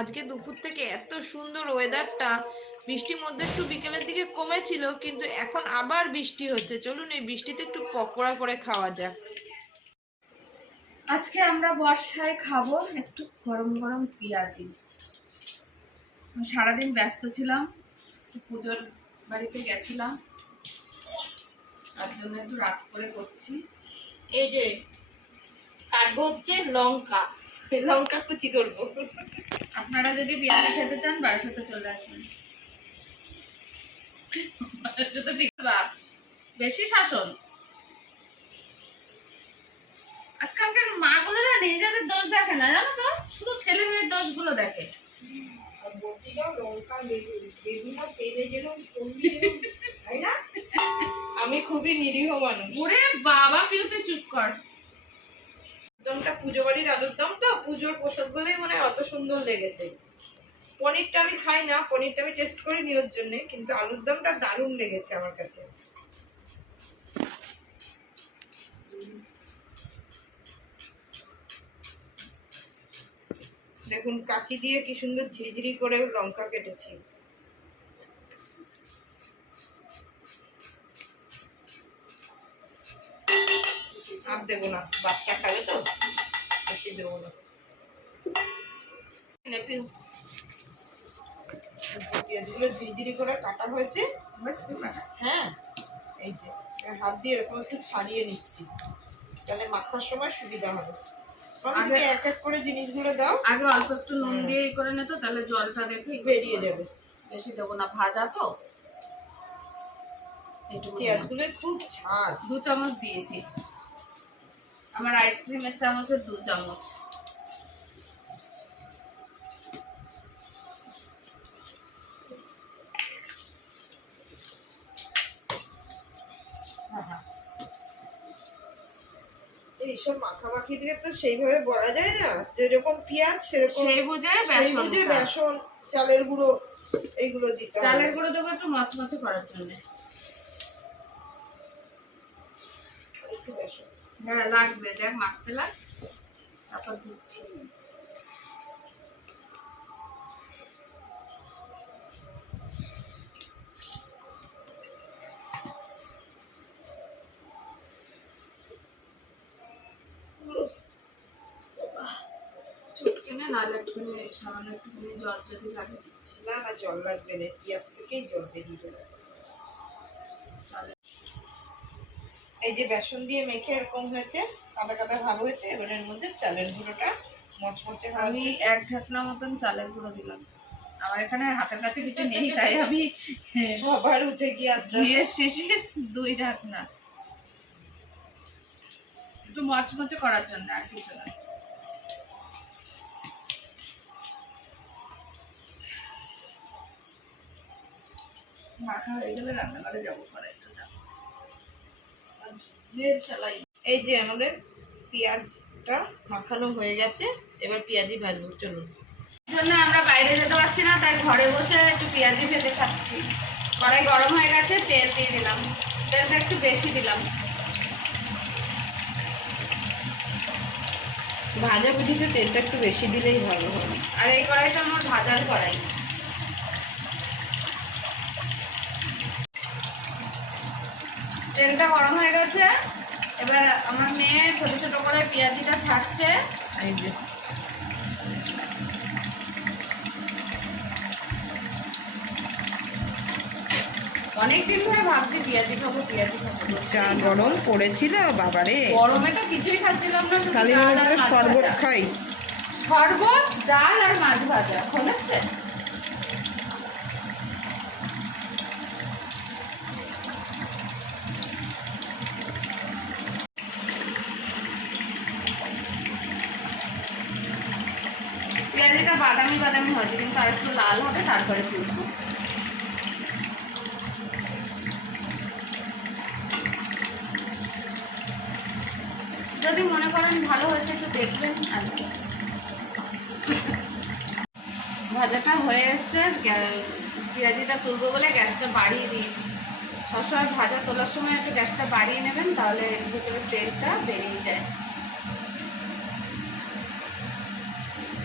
আজকে দুপুর থেকে এত সুন্দর ওয়েদারটা, বৃষ্টির মধ্যে একটু বিকেলের দিকে কমেছিল, কিন্তু এখন আবার বৃষ্টি হচ্ছে। চলুন এই বৃষ্টিতে একটু পকোড়া করে খাওয়া যাক। আজকে আমরা বর্ষায় খাবো একটু গরম গরম পেঁয়াজি। সারাদিন ব্যস্ত ছিলাম, পুজোর বাড়িতে গেছিলাম, তার জন্য একটু রাত করে করছি। এই যে কাটবো হচ্ছে লঙ্কা, লঙ্কা কুচি করবো। আপনারা যদি পেঁয়াজি খেতে চান বাড়ির সাথে চলে আসবেন। বেশি শাসন। আজকালকার মাগুলো না নিজেদের দোষ দেখে না, জানো তো, শুধু ছেলে মেয়ের দোষগুলো দেখে। আমি খুবই নিরীহ মানুষ। ওরে বাবা, পিউতে চুপ কর। আলুরদমটা পুজো বাড়ির আলুরদম তো, পুজোর প্রসাদ বলেই মনে হয় অত সুন্দর লেগেছে। পনিরটা আমি খাই না, পনিরটা আমি টেস্ট করিনি ওর জন্য, কিন্তু আলুরদমটা দারুণ লেগেছে আমার কাছে। দেখুন কাঁচি দিয়ে কি সুন্দর ঝিরিঝিরি করে লঙ্কা কেটেছি। আর দেবো না, বাচ্চা খাবে তো, বেশি দেবো না। পেঁয়াজগুলো ঝিরিঝিরি করে কাটা হয়েছে। হ্যাঁ, এই যে হাত দিয়ে এরকম একটু ছাড়িয়ে নিচ্ছি, তাহলে মাখার সময় সুবিধা হবে। আগে এক এক করে জিনিসগুলো দাও। আগে অল্প একটু নুন দিয়ে করে নে তো, তাহলে জলটা দেখে বেরিয়ে যাবে। বেশি দেবো না, ভাজা তো। পেঁয়াজগুলো খুব ঝাল। 2 চামচ দিয়েছি, আমার আইসক্রিমের চামচের 2 চামচ। এইসব মাখামাখি দিয়ে তো সেইভাবে বলা যায় না, যেরকম পেঁয়াজ সেরকম সেই বুঝে বেসন, চালের গুঁড়ো এইগুলো দিতে হবে। চালের গুঁড়ো দেবো একটু মচমচে করার জন্য। একটু বেসন হ্যাঁ লাগবে, দেখ মাখতে লাগ, তারপর দিচ্ছি। নাহলে একটুখানি সামান্য একটুখানি জল যদি লাগে দিচ্ছি। না না, জল লাগবে না, পেঁয়াজ থেকেই জল বেরিয়ে যাবে। এই যে বেসন দিয়ে মেখে এরকম হয়েছে, কাদা কাদা ভাব হয়েছে। এবার এর মধ্যে চালের গুঁড়োটা মচমচে। আমি 1 ঢাকনা মতন চালের গুঁড়ো দিলাম। আমার এখানে হাতের কাছে কিছু নেই, তাই আমি আবার উঠে গিয়ে ঘিয়ের শেষে 2 ঢাকনা, একটু মচমচে করার জন্য, আর কিছু না। মাখা হয়ে গেলে রান্নাঘরে যাবো, পরে একটু যাবো। এই যে আমাদের পেঁয়াজটা মাখানো হয়ে গেছে, এবার পেঁয়াজি ভাজবো। চলুন। জন্য আমরা বাইরে যেতে পারছি না, তাই ঘরে বসে একটু পেঁয়াজি ভেজে খাচ্ছি। কড়াই গরম হয়ে গেছে, তেল দিয়ে দিলাম, তেলটা একটু বেশি দিলাম। ভাজা ভুজিতে তেলটা একটু বেশি দিলেই ভালো হয়। আর এই কড়াইটা আমার ভাজার কড়াই। তেলটা গরম হয়ে গেছে, এবার আমার মেয়ে ছোট ছোট করে পেঁয়াজিটা ছাড়ছে। এই যে অনেকদিন ধরে ভাবছি পেঁয়াজি খাবো, গরম পড়েছিল বাবারে। গরমে তো কিছুই খাচ্ছিলাম না, খালি শরবত খাই। শরবত, ডাল আর মাছ ভাজা। হয়েছে পেঁয়াজিটা বাদামি বাদামি হয়েছে, কিন্তু আর একটু লাল হবে, তারপরে তুলবো। যদি মনে করেন ভালো হয়েছে একটু দেখবেন। আর ভাজাটা হয়ে এসছে, পেঁয়াজিটা তুলবো বলে গ্যাসটা বাড়িয়ে দিয়েছি। সবসময় ভাজা তোলার সময় একটু গ্যাসটা বাড়িয়ে নেবেন, তাহলে ভিতরে তেলটা বেরিয়ে যায়।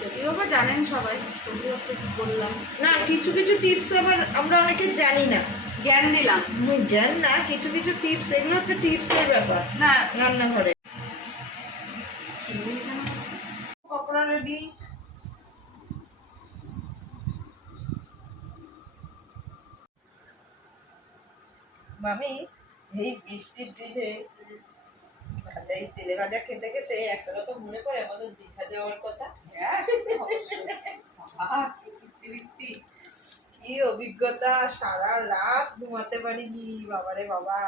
যদিও বা জানেন সবাই, তবুও একটু বললাম। না, কিছু কিছু টিপস আবার আমরা অনেকে জানি না, জ্ঞান দিলাম। জ্ঞান না, কিছু কিছু টিপস, এগুলো হচ্ছে টিপসের ব্যাপার না রান্নাঘরে। পকোড়া রেডি। মামি এই বৃষ্টির দিনে এই তেলে ভাজা খেতে খেতে একটা কথা মনে পড়ে আমাদের দীঘা যাওয়ার কথা। কি অভিজ্ঞতা, সারা রাত ঘুমাতে পারিনি, বাবারে বাবা।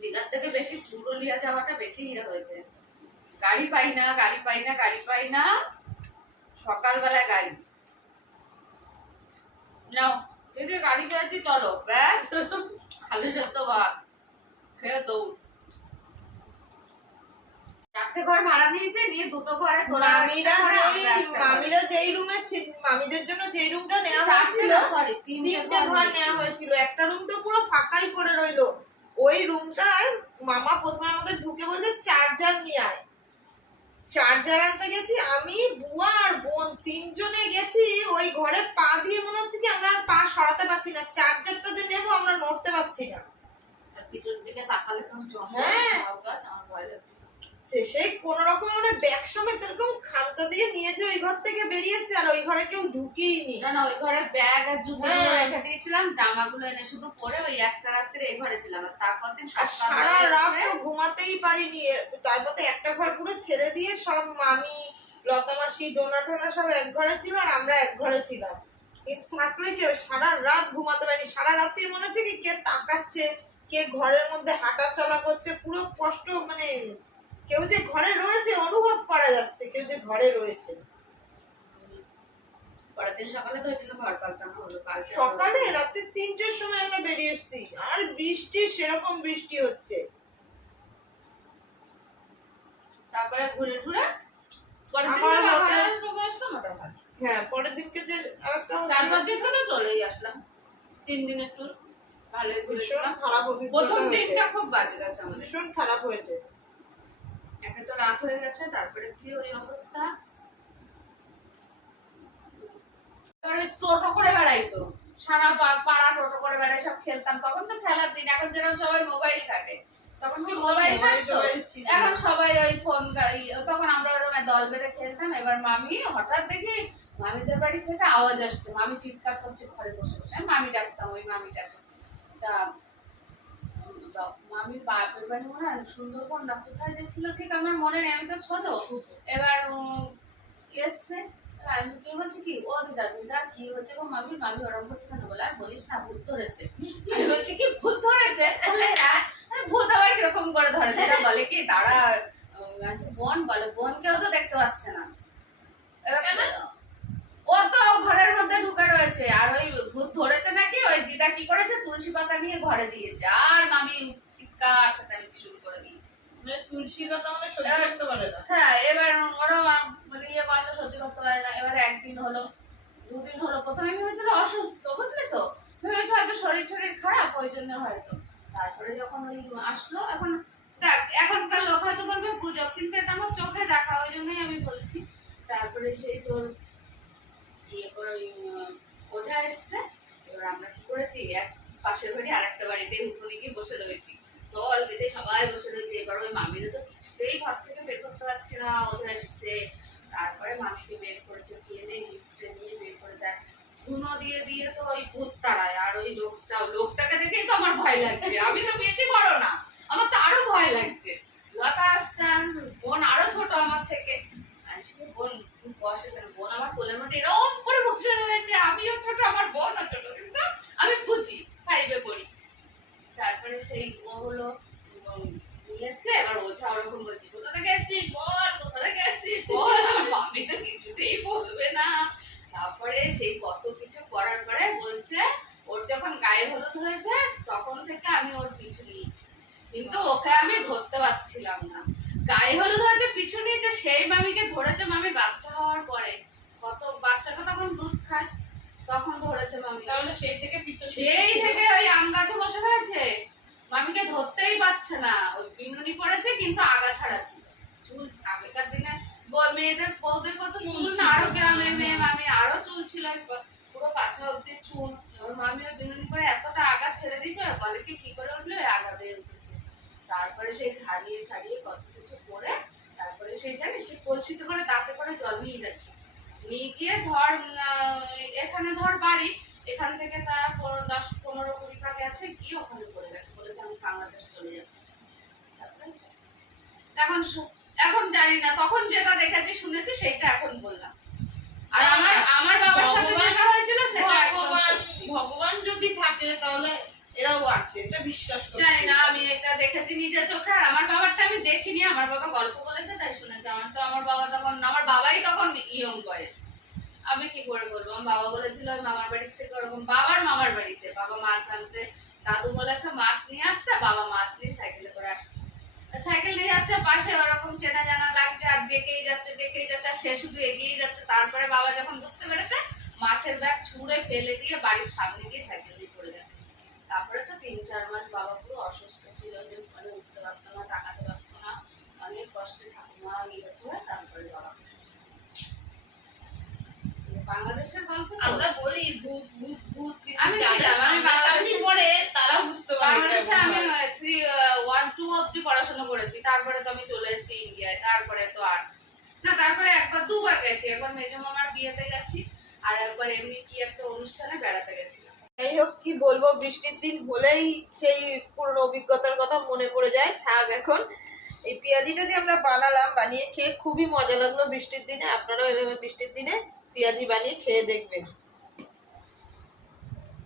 দীঘার থেকে বেশি পুরুলিয়া যাওয়াটা বেশি ইয়ে হয়েছে। গাড়ি পাই না, গাড়ি পাই না, গাড়ি পাই না, সকালবেলায় গাড়ি নাও দিদি, গাড়ি পেয়েছি, চলো ব্যাস খালি যেত ভাত খেয়ে দৌড়। 4টে ঘর ভাড়া নিয়েছে, নিয়ে 2টো ঘরে তোরা মামিরা যেই রুমে মামিদের জন্য যেই রুমটা নেওয়া হয়েছিল, সরি 3টে ঘর নেওয়া হয়েছিল, একটা রুম তো পুরো ফাঁকাই করে রইলো। ওই রুমটায় মামা প্রথমে আমাদের ঢুকে বলছে চার্জার নিয়ে আয়। চার্জার আনতে গেছি, আমি বুয়া আর বোন 3জনে গেছি। ওই ঘরে পা দিয়ে মনে হচ্ছে কি আমরা আর পা সরাতে পারছি না, চার্জারটা যে নেবো আমরা নড়তে পারছি না। পিছন দিকে তাকালে তো আমার ভয় লাগছে। সেই কোন রকম মানে ব্যাগ সমেত এরকম খামচা দিয়ে নিয়ে যে ওই ঘর থেকে বেরিয়েছে, আর ওই ঘরে কেউ ঢুকেইনি। না ওই ঘরে ব্যাগ আর জুতো রেখে দিয়েছিলাম, জামাগুলো এনে শুধু পরে ওই একটা রাত্রে এই ঘরে ছিলাম। আর তারপর দিন সারা রাত তো ঘুমাতেই পারিনি। তারপর তো একটা ঘর পুরো ছেড়ে দিয়ে সব মামি, লতা মাসি, ডোনা টোনা সব এক ঘরে ছিল, আর আমরা এক ঘরে ছিলাম। কিন্তু থাকলে কি সারা রাত ঘুমাতে পারিনি। সারা রাত্রি মনে হচ্ছে কি কে তাকাচ্ছে, কে ঘরের মধ্যে হাঁটা চলা করছে, পুরো কষ্ট, মানে কেউ যে ঘরে রয়েছে অনুভব করা যাচ্ছে, কেউ যে ঘরে রয়েছে। পরের দিন সকালে তো হয়েছিল ঘর পাল্টানো হলো। সকালে রাতে 3টের সময় আমরা বেরিয়ে এসেছি, আর বৃষ্টি, সেরকম বৃষ্টি হচ্ছে। তারপরে ঘুরে ঘুরে পরের দিনকে যে আরেকটা তারপর দিনকে তো চলেই আসলাম। 3 দিনের ট্যুর ভালোই ঘুরেছিলাম। খারাপ প্রথম দিনটা খুব বাজে গেছে আমাদের, ভীষণ খারাপ হয়েছে। একে তো রাত হয়ে গেছে, তারপরে কি ওই অবস্থা। টোটো করে বেড়াইতো, সারা পাড়া টোটো করে বেড়াই, সব খেলতাম। তখন তো খেলার দিন, এখন যেরকম সবাই মোবাইল ঘাটে, তখন কি মোবাইল ঘাটতো? এখন সবাই ওই ফোন, তখন আমরা ওরকম দল বেঁধে খেলতাম। এবার মামি হঠাৎ দেখি মামিদের বাড়ি থেকে আওয়াজ আসছে, মামি চিৎকার করছে ঘরে বসে বসে। আমি মামি ডাকতাম, ওই মামিটাকে। তা মামির বাপের বাড়ি মনে হয় সুন্দরবন না কোথায় যে ছিল ঠিক আমার মনে নেই, আমি তো ছোট। এবার এসছে, আমি কি বলছি কি, ও দিদা দিদা কি হচ্ছে গো মামি? মামি ওরম করছে কেন? বলে আর বলিস না, ভূত ধরেছে। আমি বলছি কি ভূত ধরেছে? বলে ভূত আবার কিরকম করে ধরেছে? বলে কি দাঁড়া, বোন বলে, বোনকেও তো দেখতে পাচ্ছে না। ও তো ঘরের মধ্যে ঢুকে রয়েছে, আর ওই ভূত ধরেছে নাকি ওই দিদা কি করেছে, তুলসী পাতা নিয়ে ঘরে দিয়েছে, আর মামি চিৎকার চেঁচামেচি শুরু করে দিয়েছে। তুলসী পাতা মানে সহ্য করতে পারে না। হ্যাঁ, এবার ওরা মানে ইয়ে গন্ধ সহ্য করতে পারে না। এবার 1 দিন হলো, 2 দিন হলো। প্রথমে ভেবেছিল অসুস্থ, বুঝলে তো, ভেবেছে হয়তো শরীর টরীর খারাপ, ওই জন্য হয়তো। তারপরে যখন ওই আসলো, এখন দেখ এখনকার লোক হয়তো বলবে গুজব, কিন্তু এটা আমার চোখে দেখা, ওই জন্যই আমি বলছি। তারপরে সেই তোর ইয়ে করে ওঝা এসছে। এবার আমরা কি করেছি, এক পাশের বাড়ি আরেকটা বাড়িতে উঠোনে গিয়ে বসে রয়েছি, দল বেঁধে সবাই বসে রয়েছে। এবার ওই মামিরা তো কিছুতেই ঘর থেকে বের করতে পারছে না, ওঝা এসছে। তারপরে মামিকে বের করেছে, টেনে হিস্ট্রে নিয়ে বের করে যায়, ধুনো দিয়ে দিয়ে তো ওই ভূত তাড়ায়। আর ওই লোকটাকে দেখেই তো আমার ভয় লাগছে। আমি তো বেশি বড় না, আমার তো আরো ভয় লাগছে। লতা আসছেন, বোন আরো ছোট আমার থেকে। বোন তুই বসে, বোন আমার কোলের মধ্যে এরকম করে বসে রয়েছে, আমিও ছোট, আমার বোনও ছোট, কিন্তু আমি বুঝি, 5-এ পড়ি। তারপরে সেই ও হলো নিয়ে এসছে। এবার ওঝা ওরকম বলছি, কোথা থেকে এসছিস বল, কোথা থেকে এসছিস বল। আর মামি তো কিছুতেই বলবে না। তারপরে সেই কত কিছু করার পরে বলছে, ওর যখন গায়ে হলুদ হয়েছে তখন থেকে আমি ওর পিছু নিয়েছি, কিন্তু ওকে আমি ধরতে পারছিলাম না। গায়ে হলুদ হয়েছে, পিছু নিয়েছে, সেই মামিকে ধরেছে মামি বাচ্চা হওয়ার পরে। কত বাচ্চাটা তখন দুধ খায়, তখন ধরেছে মামি। তাহলে সেই থেকে পিছু, সেই থেকে ওই আম গাছে বসে রয়েছে, মামিকে ধরতেই পারছে না। ওই বিনুনি করেছে, কিন্তু আগা ছাড়া ছিল চুল। আগেকার দিনে মেয়েদের বউদের কত চুল না, আরো গ্রাম পুরো পাছা অব্দি চুল। এবার মামি ওর বিনুনি করে এতটা আগা ছেড়ে দিয়েছে, আর বলে কি করে উঠলো, ওই আগা বের উঠেছে। তারপরে সেই ঝাড়িয়ে ঝাড়িয়ে কত কিছু করে তারপরে সেই জানিস সে কলসিতে করে তাতে করে জল নিয়ে গেছে। নিয়ে গিয়ে ধর এখানে ধর বাড়ি, এখান থেকে তার 10-15-20 পা গেছে, গিয়ে ওখানে পড়ে গেছে, বলেছে আমি বাংলাদেশ চলে যাচ্ছি। এখন এখন জানি না, তখন যেটা দেখেছি শুনেছি সেটা এখন বললাম। আর আমার বাবার সাথে যেটা হয়েছিল সেটা একদম সত্যি। ভগবান যদি থাকে তাহলে এরাও আছে, এটা বিশ্বাস করি। জানি না, আমি এটা দেখেছি নিজের চোখে। আর আমার বাবারটা আমি দেখিনি, আমার বাবা গল্প বলেছে তাই শুনেছি। আমার বাবা তখন, আমার বাবাই তখন ইয়ং বয়স, আমি কি করে বলবো। আমার বাবা বলেছিল ওই মামার বাড়ি থেকে ওরকম, বাবার মামার বাড়িতে বাবা মাছ আনতে, দাদু বলেছে মাছ নিয়ে আসতে, বাবা মাছ নিয়ে সাইকেলে করে আসছে। সাইকেল নিয়ে যাচ্ছে, পাশে ওরকম চেনা জানা লাগছে, আর দেখেই যাচ্ছে আর সে শুধু এগিয়েই যাচ্ছে। তারপরে বাবা যখন বুঝতে পেরেছে, মাছের ব্যাগ ছুঁড়ে ফেলে দিয়ে বাড়ির সামনে গিয়ে সাইকেল দিয়ে পড়ে গেছে। তারপরে তো 3-4 মাস বাবা পুরো অসুস্থ ছিল, যে মানে উঠতে পারতো না, তাকাতে পারতো না, অনেক কষ্টে ঠাকুমা ইয়ে করে তারপরে বাবাকে সুস্থ করেছে। বাংলাদেশের গল্প আমরা বলি ভূত ভূত ভূত, আমি ছিলাম, আমি বাংলাদেশে পড়ে তারা বুঝতে পারে। বাংলাদেশে আমি 1-2 অব্দি পড়াশোনা করেছি, তারপরে তো আমি চলে এসেছি ইন্ডিয়ায়। তারপরে তো আর না, তারপরে 1-2 বার গেছি। একবার মেজো মামার বিয়েতে গেছি, আর একবার এমনি কি একটা অনুষ্ঠানে বেড়াতে গেছিলাম। যাই হোক, কি বলবো, বৃষ্টির দিন হলেই সেই পুরনো অভিজ্ঞতার কথা মনে পড়ে যায়। থাক এখন। এই পেঁয়াজিটা যে আমরা বানালাম, বানিয়ে খেয়ে খুবই মজা লাগলো বৃষ্টির দিনে। আপনারাও এভাবে বৃষ্টির দিনে পেঁয়াজি বানিয়ে খেয়ে দেখবেন।